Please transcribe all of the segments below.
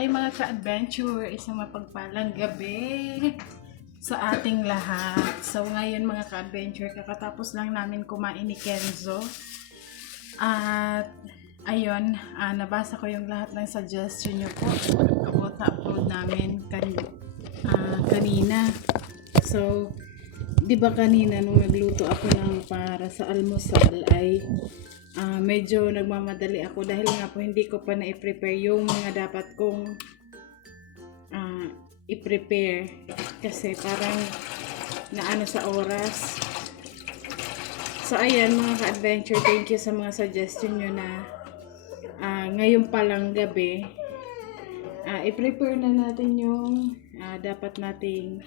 Hi mga ka-adventure, isang mapagpalang gabi sa ating lahat. So ngayon mga ka-adventure, kakatapos lang namin kumain ni Kenzo. At ayun, nabasa ko yung lahat ng suggestion nyo po about sa upload namin kanina. So, di ba kanina nung nagluto ako ng para sa almusal ay medyo nagmamadali ako dahil nga po hindi ko pa na-prepare yung mga dapat kong i-prepare kasi parang naano sa oras. So ayan mga ka-adventure, thank you sa mga suggestion nyo na ngayon pa lang gabi i-prepare na natin yung dapat nating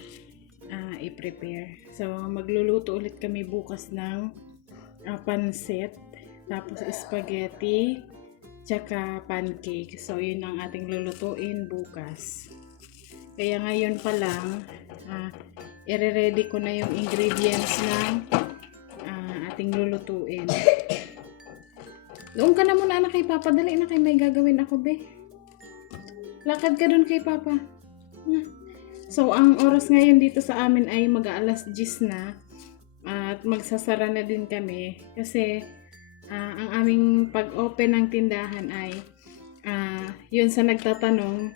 i-prepare. So magluluto ulit kami bukas ng pansit, tapos spaghetti, tsaka pancake. So yun ang ating lulutuin bukas. Kaya ngayon pa lang i-ready ko na yung ingredients ng ating lulutuin. Doon ka na muna anak kay Papa, dali na kay may gagawin ako be. Lakad ka doon kay Papa. So ang oras ngayon dito sa amin ay mag-aalas 10 na at magsasara na din kami kasi ang aming pag-open ng tindahan ay yun sa nagtatanong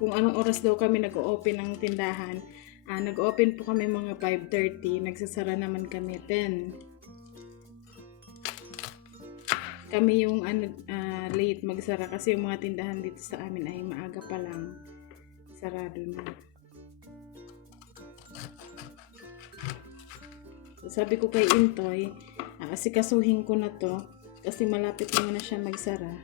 kung anong oras daw kami nag-open ng tindahan. Nag-open po kami mga 5:30, nagsasara naman kami 10. Kami yung late magsara kasi yung mga tindahan dito sa amin ay maaga pa lang sarado na. So, sabi ko kay Intoy, asikasuhin ko na to kasi malapit naman na siya magsara.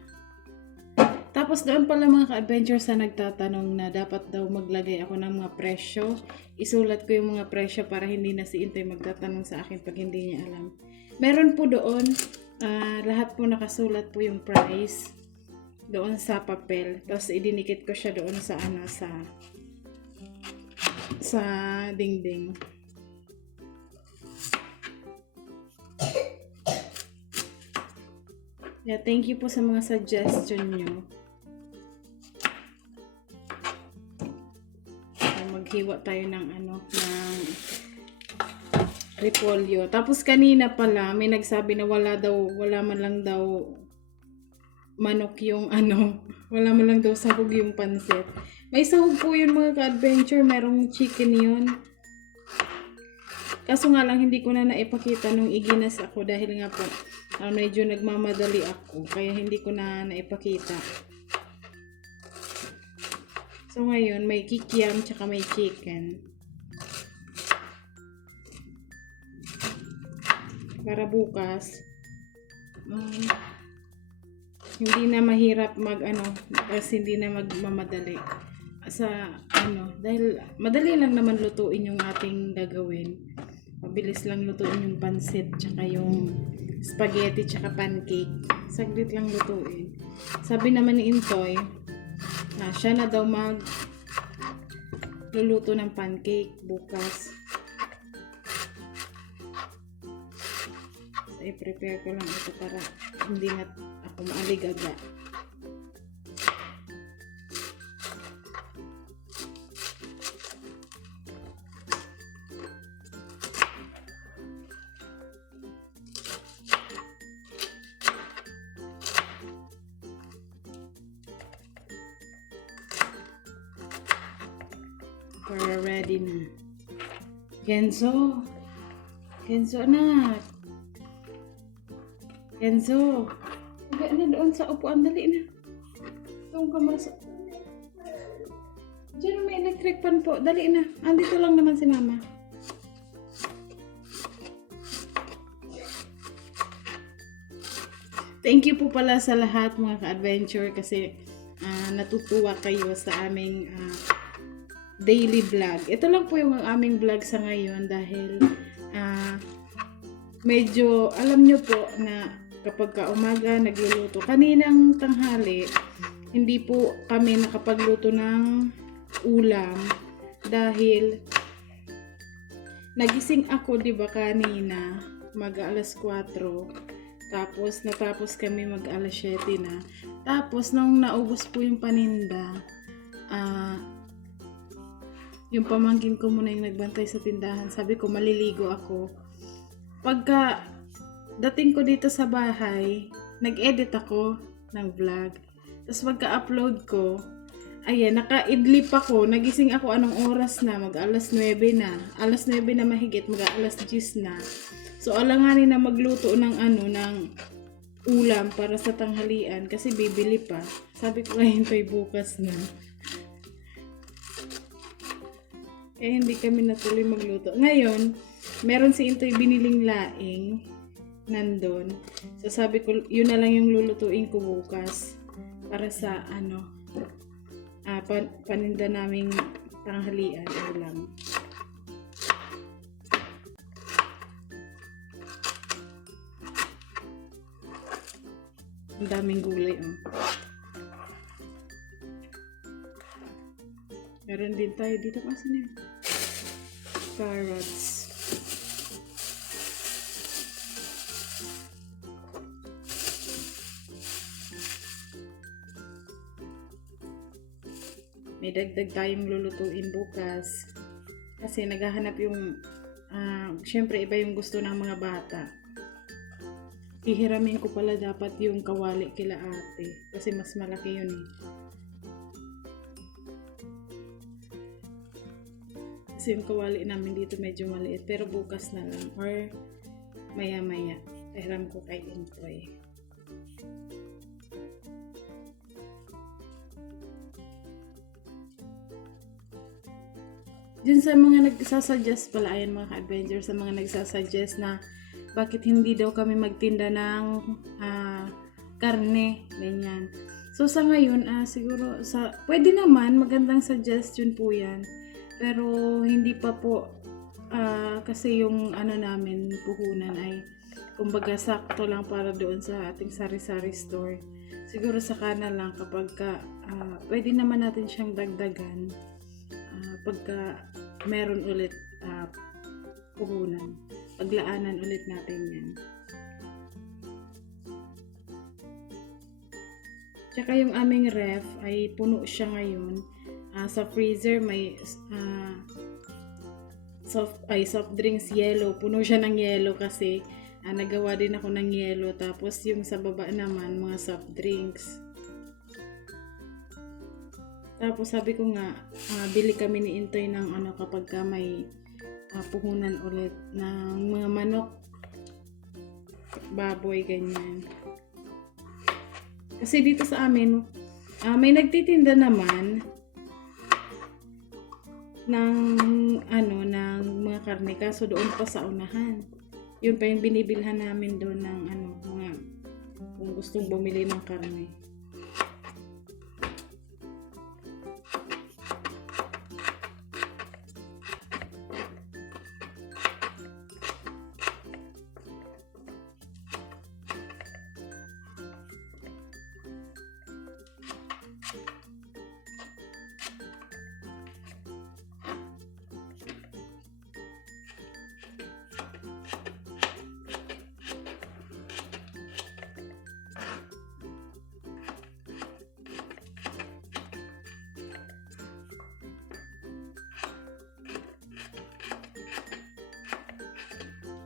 Tapos doon pala mga ka-adventure sa nagtatanong na dapat daw maglagay ako ng mga presyo. Isulat ko yung mga presyo para hindi na si Intoy magtatanong sa akin pag hindi niya alam. Meron po doon, lahat po nakasulat po yung price doon sa papel. Tapos idinikit ko siya doon sa sa dingding. Yeah, thank you po sa mga suggestion nyo. Maghiwa tayo ng ng repolyo. Tapos kanina pala may nagsabi na wala man lang daw manok yung wala man lang daw sahog yung pansit. May sahog po yun mga ka-adventure, merong chicken yun. Kaso nga lang hindi ko na naipakita nung iginas ako dahil nga po medyo nagmamadali ako kaya hindi ko na naipakita. So ngayon may kikiam tsaka may chicken. Para bukas hindi na mahirap kasi hindi na magmamadali. Dahil madali lang naman lutuin yung ating gagawin. Mabilis lang lutuin yung pansit tsaka yung spaghetti tsaka pancake. Saglit lang lutuin. Sabi naman ni Intoy siya na daw luluto ng pancake bukas. So i-prepare ko lang ito para hindi na ako maaligaga. Para ready na. Kenzo anak. Kenzo. Huwag na doon sa upuan. Dali na. Doon ka masok. Diyan may electric pan po. Dali na. Andito lang naman si mama. Thank you po pala sa lahat mga ka-adventure kasi natutuwa kayo sa aming daily vlog. Ito lang po yung aming vlog sa ngayon dahil medyo alam nyo po na kapag umaga nagluluto. Kaninang tanghali hindi po kami nakapagluto ng ulam dahil nagising ako 'di ba kanina mag alas 4 Tapos natapos kami mag alas 7 na. Tapos nung naubos po yung paninda, yung pamangkin ko muna yung nagbantay sa tindahan. Sabi ko maliligo ako. Pagka dating ko dito sa bahay, nag-edit ako ng vlog. Tapos pagka-upload ko, ayan, naka-idlip ako. Nagising ako anong oras na, mag alas 9 na. Alas 9 na mahigit, mag alas 10 na. So alanganin na magluto ng ng ulam para sa tanghalian kasi bibili pa. Sabi ko ngayon to'y bukas na. Hindi kami natuloy magluto. Ngayon, meron si Intoy biniling laing nandun. So sabi ko, yun na lang yung lulutuin ko bukas para sa paninda naming tanghalian ulam. Ang daming gulay, Meron din tayo dito kasi na carrots. May dagdag tayong lulutuin bukas. Kasi naghahanap yung syempre iba yung gusto ng mga bata. Hihiramin ko pala dapat yung kawali kila ate. Kasi mas malaki yun Kasi yung kawali namin dito medyo maliit. Pero bukas na lang. Or maya-maya. Hiram ko kay Intoy. Dun sa mga nagsasuggest pala, ayan mga ka-adventure, sa mga nagsasuggest na bakit hindi daw kami magtinda ng karne, ganyan. So sa ngayon, siguro, pwede naman, magandang suggestion po yan. Pero hindi pa po, kasi yung namin, puhunan ay, kumbaga sakto lang para doon sa ating sari-sari store. Siguro saka na lang kapag pwede naman natin siyang dagdagan. Pagka meron ulit puhunan, paglaanan ulit natin yan. Tsaka yung aming ref ay puno siya ngayon. Sa freezer may soft drinks yellow, puno siya ng yellow kasi nagawa din ako ng yellow. Tapos yung sa baba naman mga soft drinks. Tapos sabi ko nga, bili kami ni Intoy ng kapag may puhunan ulit ng mga manok, baboy, ganyan. Kasi dito sa amin, may nagtitinda naman ng ng mga karne, kaso doon pa sa unahan. Yun pa yung binibilhan namin doon ng mga kung gustong bumili ng karne.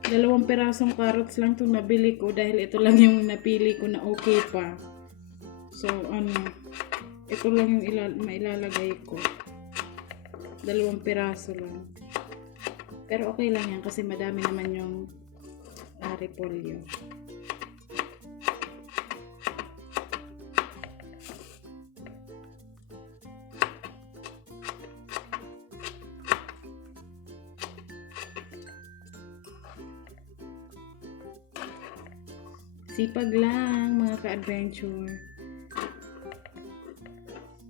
Dalawang pirasong carrots lang itong nabili ko dahil ito lang yung napili ko na okay pa. So, ito lang yung mailalagay ko. Dalawang piraso lang. Pero okay lang yan kasi madami naman yung repolyo. Sipag lang mga ka-adventure.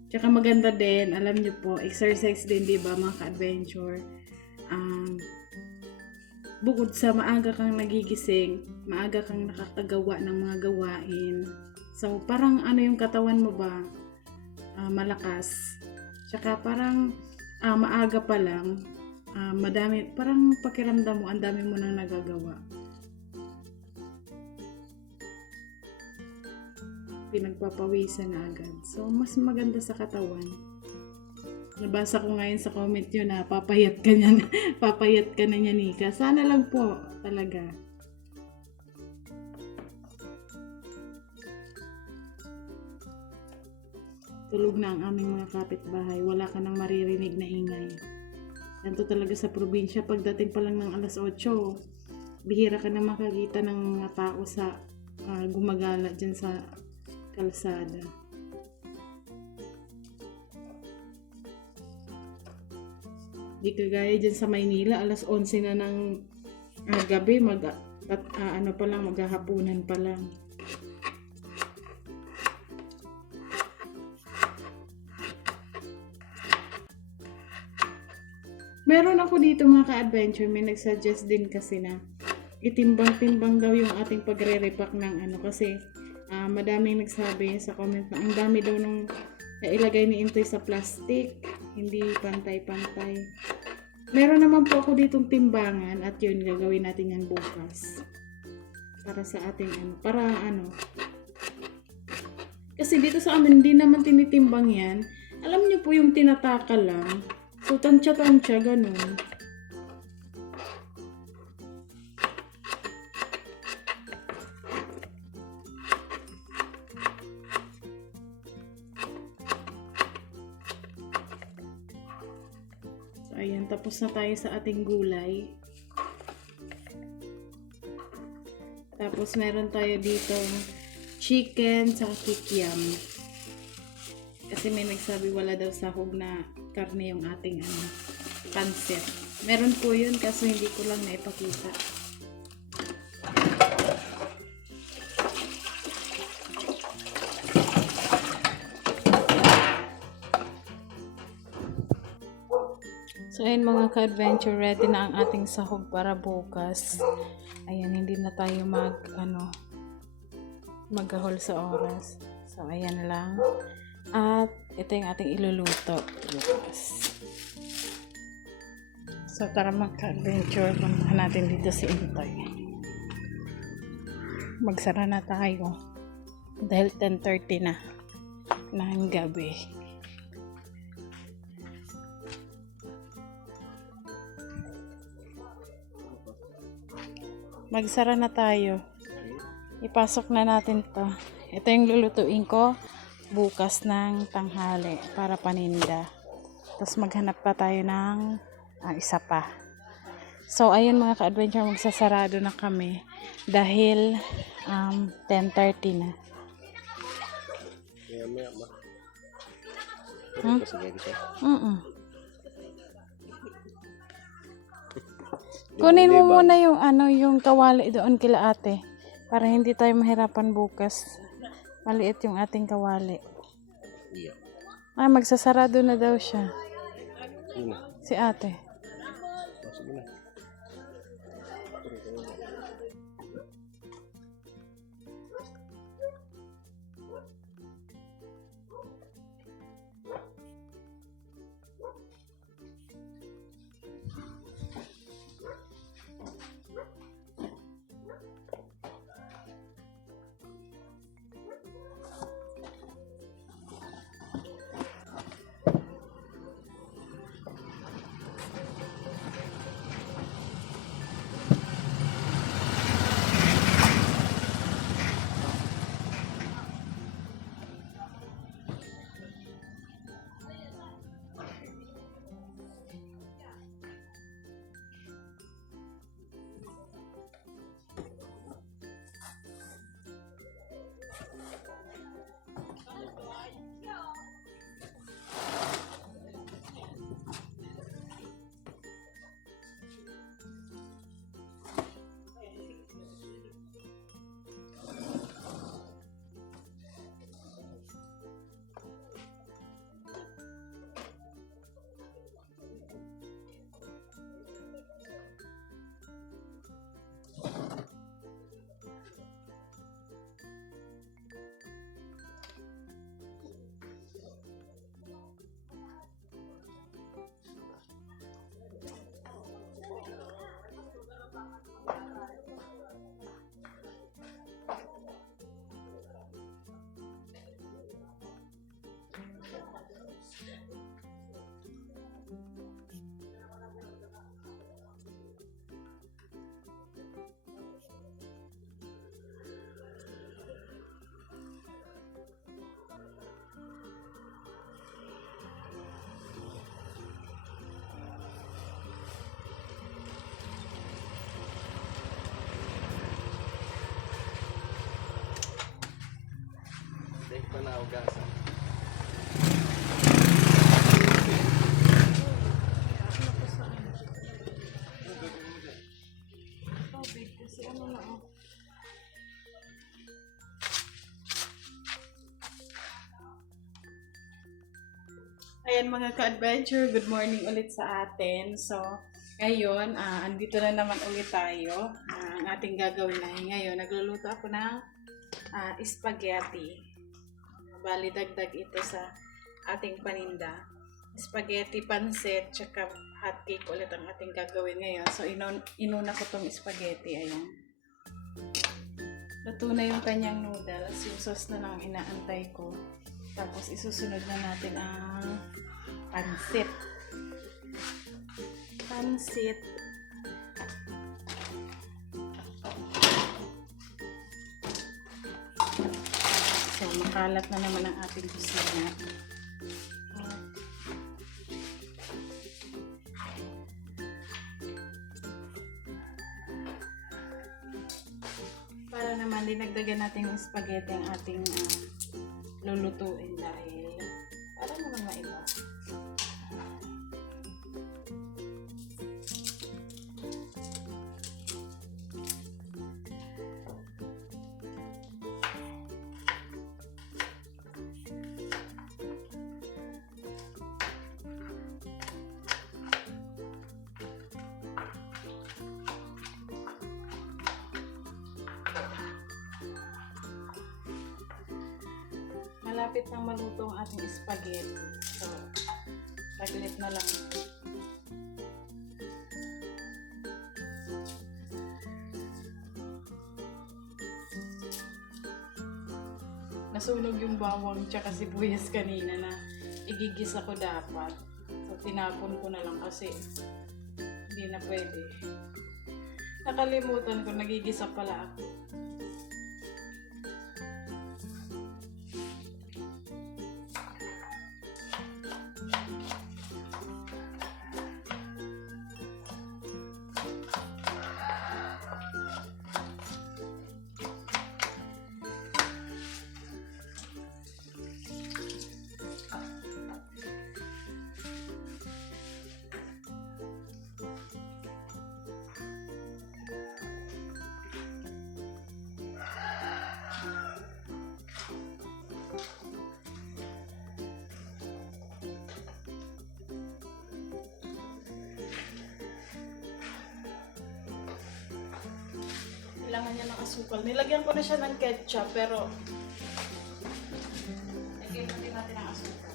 Tsaka maganda din, alam nyo po, exercise din, di ba mga ka-adventure? Bukod sa maaga kang nagigising, maaga kang nakakagawa ng mga gawain. So, parang yung katawan mo ba? Malakas. Tsaka parang maaga pa lang, madami, parang pakiramdam mo, ang dami mo nang nagagawa. pinagpapawisan na agad. So, mas maganda sa katawan. Nabasa ko ngayon sa comment yun na papayat ka niyan, papayat ka na niya, Nika. Sana lang po, talaga. Tulog na ang aming mga kapitbahay. Wala ka nang maririnig na ingay. Ganito talaga sa probinsya. Pagdating pa lang ng alas 8, bihira ka na makakita ng mga tao sa gumagala dyan sa kalsada. Di kagaya dyan sa Maynila, alas 11 na ng gabi, maghahapunan pa lang. Meron ako dito mga ka-adventure, may nagsuggest din kasi na itimbang-timbang daw yung ating pagre-repack ng kasi madaming nagsabi sa comment na ang dami daw nung nailagay ni Intoy sa plastic, hindi pantay-pantay. Meron naman po ako ditong timbangan at yun, gagawin natin yan bukas. Para sa ating kasi dito sa amin, hindi naman tinitimbang yan. Alam niyo po yung tinataka lang. So, tansya-tansya, ganun. So, ayan. Tapos na tayo sa ating gulay. Tapos, meron tayo dito chicken sa kikiam. Kasi may nagsabi wala daw sahog na karne yung ating pansit. Meron po yun kaso hindi ko lang naipakita. So ayun mga ka-adventure, ready na ang ating sahog para bukas. Ayan, hindi na tayo maghahol sa oras. So ayan lang. At ito yung ating iluluto bukas. So tara magka-adventure, puntahan natin dito si Intoy. Magsara na tayo dahil 10:30 na ng gabi. Magsara na tayo. Ipasok na natin to. Ito yung lulutuin ko bukas ng tanghali para paninda. Tapos maghanap pa tayo ng isa pa. So ayun mga ka-adventure, magsasarado na kami dahil 10:30 na. Kunin mo muna yung yung kawali doon kila ate para hindi tayo mahirapan bukas. Maliit yung ating kawali. Ay, magsasarado na daw siya. Si ate. Panaugasan. Ano po sa ano? Tubig kasi ano na oh. Ayan mga ka-adventure, good morning ulit sa atin. So, ngayon, andito na naman ulit tayo. Ang ating gagawin na ngayon, nagluluto ako ng spaghetti. Bali, dagdag ito sa ating paninda. Spaghetti, pansit, tsaka hotcake ulit ang ating gagawin ngayon. So, inuna ko tong spaghetti. Ayan. Luto na yung kanyang noodles. Yung sauce na lang inaantay ko. Tapos, isusunod na natin ang pansit. Pansit. So, makalat na naman ang ating kusina. Para naman dinagdagan natin yung spaghetti ang ating lulutuin dahil para naman maiba. Malapit nang maluto ang ating spaghetti. So, saglit na lang. Nasunog yung bawang tsaka sibuyas kanina na igigisa ko dapat. So, tinapon ko na lang kasi hindi na pwede. Nakalimutan ko, nagigisa pala ako. Kailangan niya ng asukal. Nilagyan ko na siya ng ketchup, pero lagyan natin ng asukal.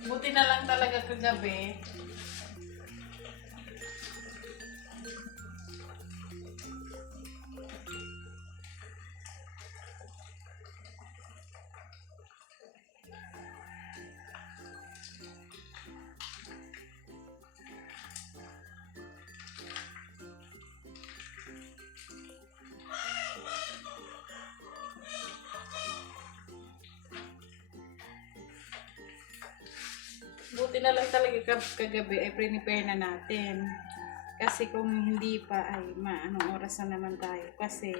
Buti na lang talaga kagabi. Buti na lang talaga kagabi ay prepare na natin. Kasi kung hindi pa ay anong oras na naman tayo. Kasi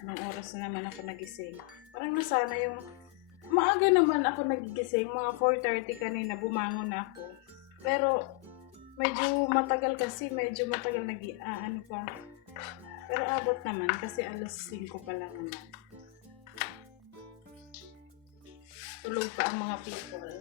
anong oras na naman ako nagising. Parang nasana yung maaga naman ako nagigising. Mga 4:30 kanina bumangon na ako. Pero medyo matagal kasi. Medyo matagal ano pa. Pero abot naman kasi alas 5 pa lang naman. Tulog pa ang mga people.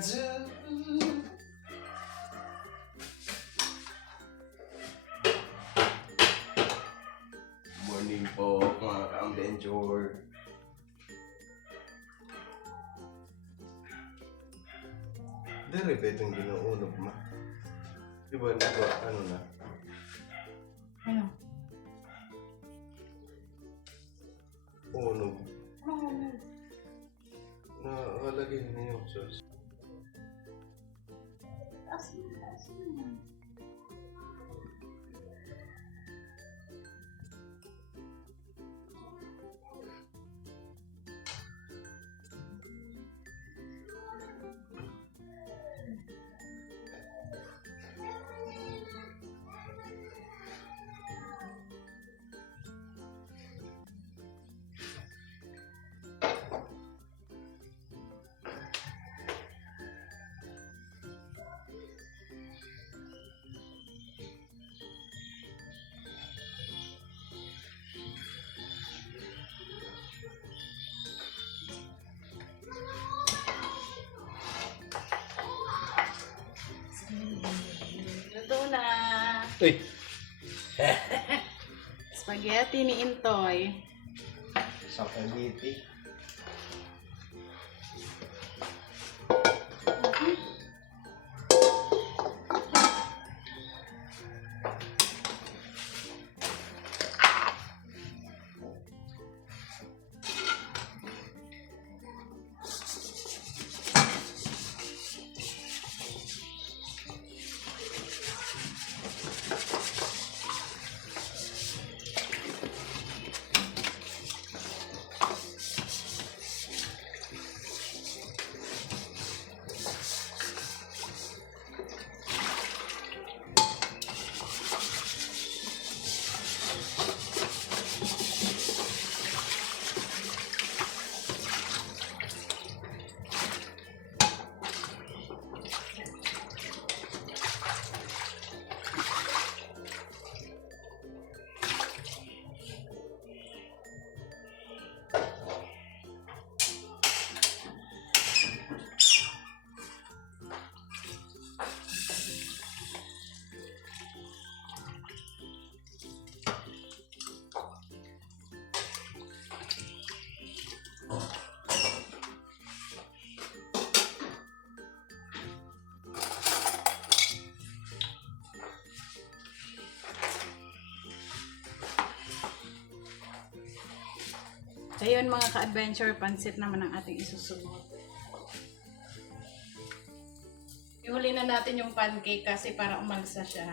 do. Morning po mga ka-adventure. Dari ba itong ginuunog ma? Di ba ano na? Ano? Unog. Oo. Nakalagay na yung sauce. Taas mo. Luto na. Uy! Spaghetti ni Intoy. Sa Cavite. Ayun mga ka-adventure, pansit naman ang ating isusunod. Ihuli na natin yung pancake kasi para umalsa siya.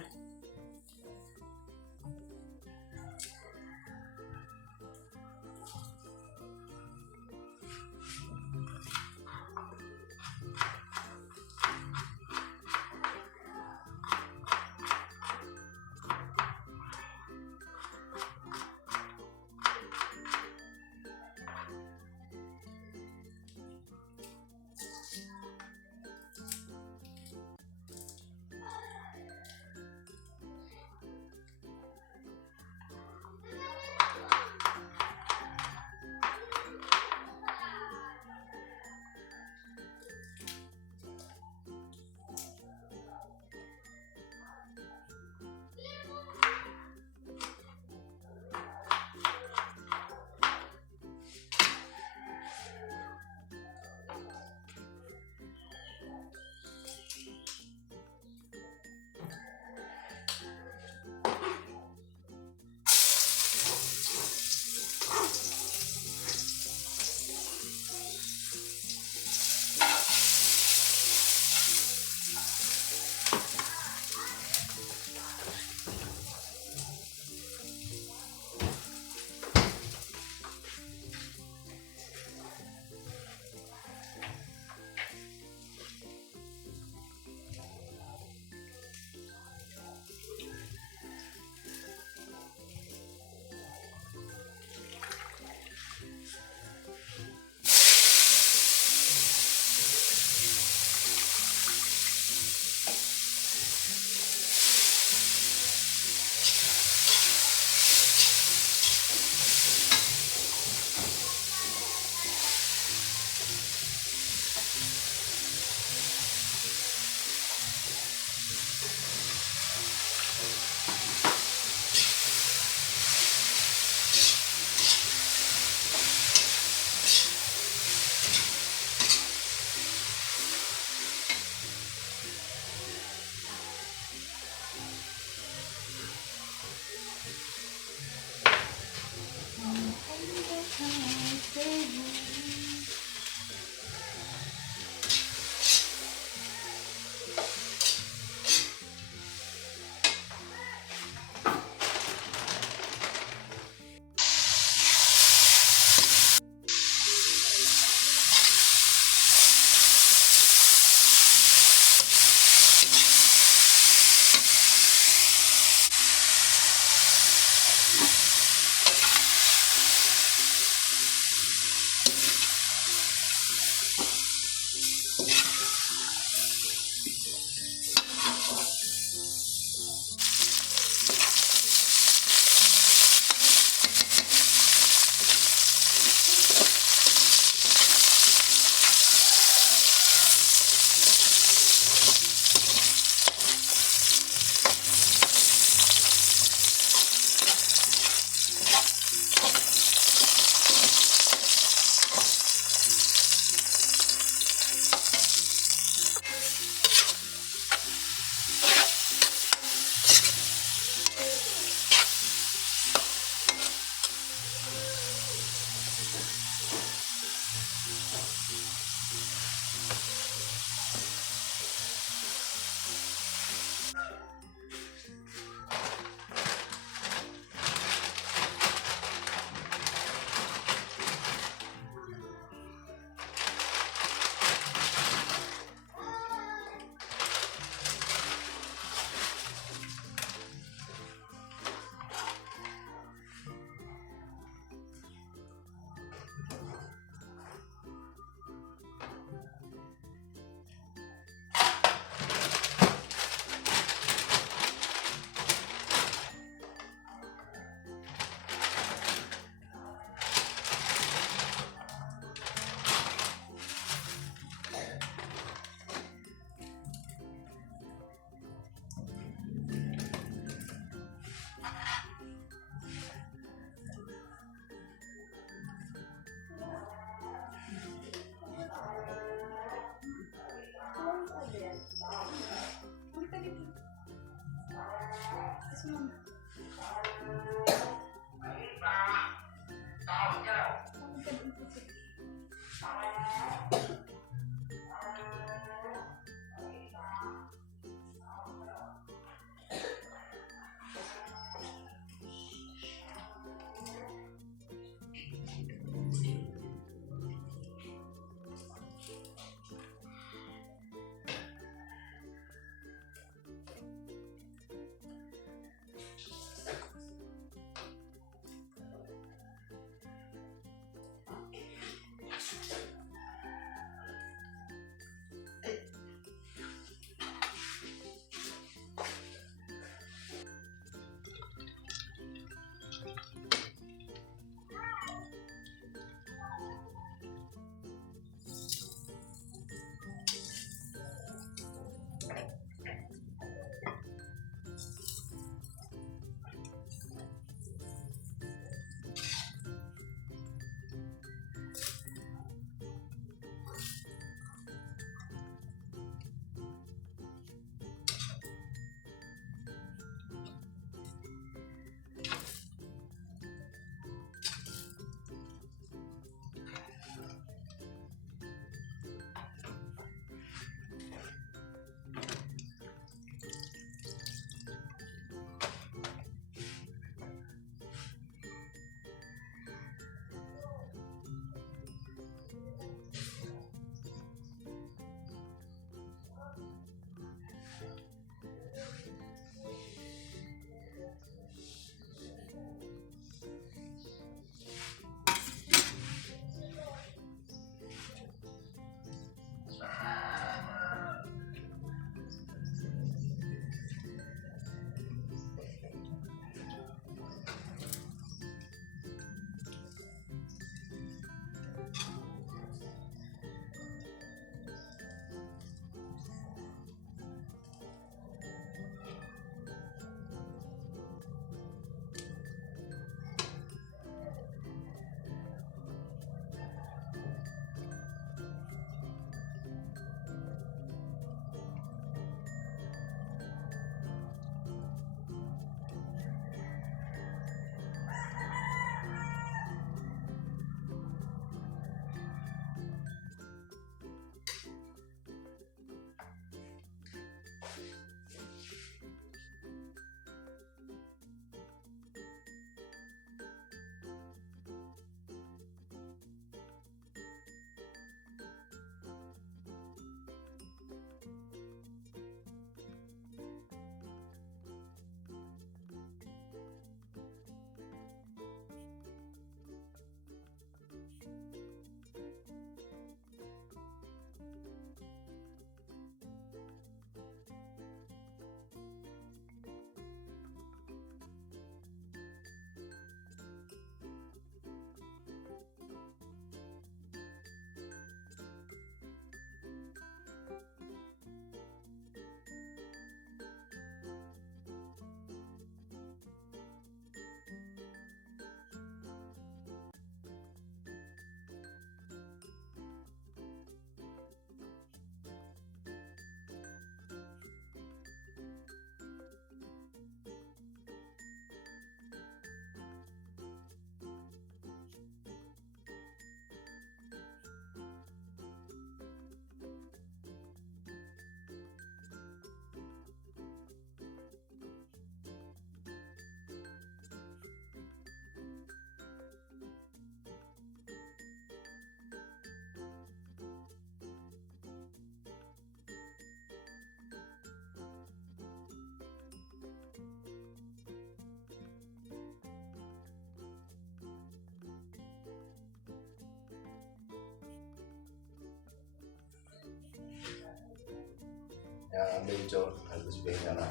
Medyo nag-display na.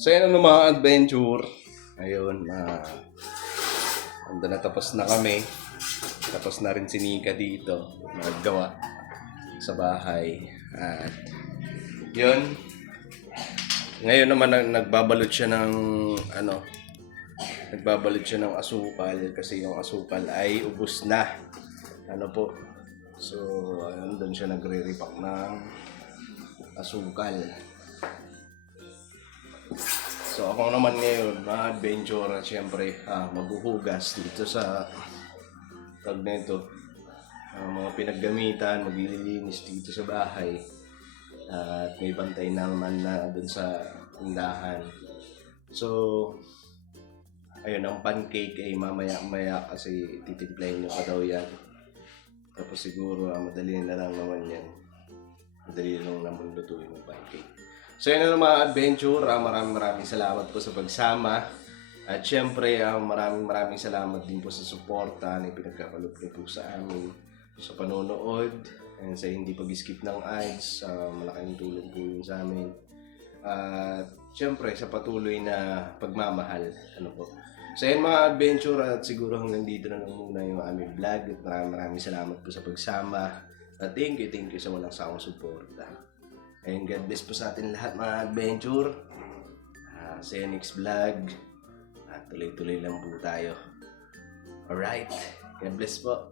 So yan ang mga adventure. Ayun, ando na tapos na kami. Tapos na rin si Nika dito. Naggawa sa bahay. At yun. Ngayon naman nagbabalot siya ng nagbabalot siya ng asukal kasi yung asukal ay ubos na. Ano po? So, ayun, doon siya nagre-repack ng asukal. So ako naman ngayon, mga adventure, syempre, maghuhugas dito sa tag na ito. Mga pinaggamitan, maglilinis dito sa bahay. At may bantay naman na dun sa tindahan. So, ayun, ang pancake ay mamaya-maya kasi titimplahin nyo pa daw yan. Tapos siguro madali na lang naman yan. Madali lang naman lutuin yung pancake. So yun na lang mga adventure. Maraming salamat po sa pagsama. At syempre, maraming salamat din po sa suporta na pinagkakalup niyo po sa amin. Sa panonood. And sa hindi pag-skip ng ads. Malaking tulong po yun sa amin. At syempre, sa patuloy na pagmamahal. Ano po. So yun mga adventure, at siguro hanggang dito na lang muna yung aming vlog. At maraming salamat po sa pagsama. At thank you sa walang sawang suporta. And God bless po sa atin lahat mga adventure. Sa next vlog. Tuloy-tuloy lang po tayo. Alright. God bless po.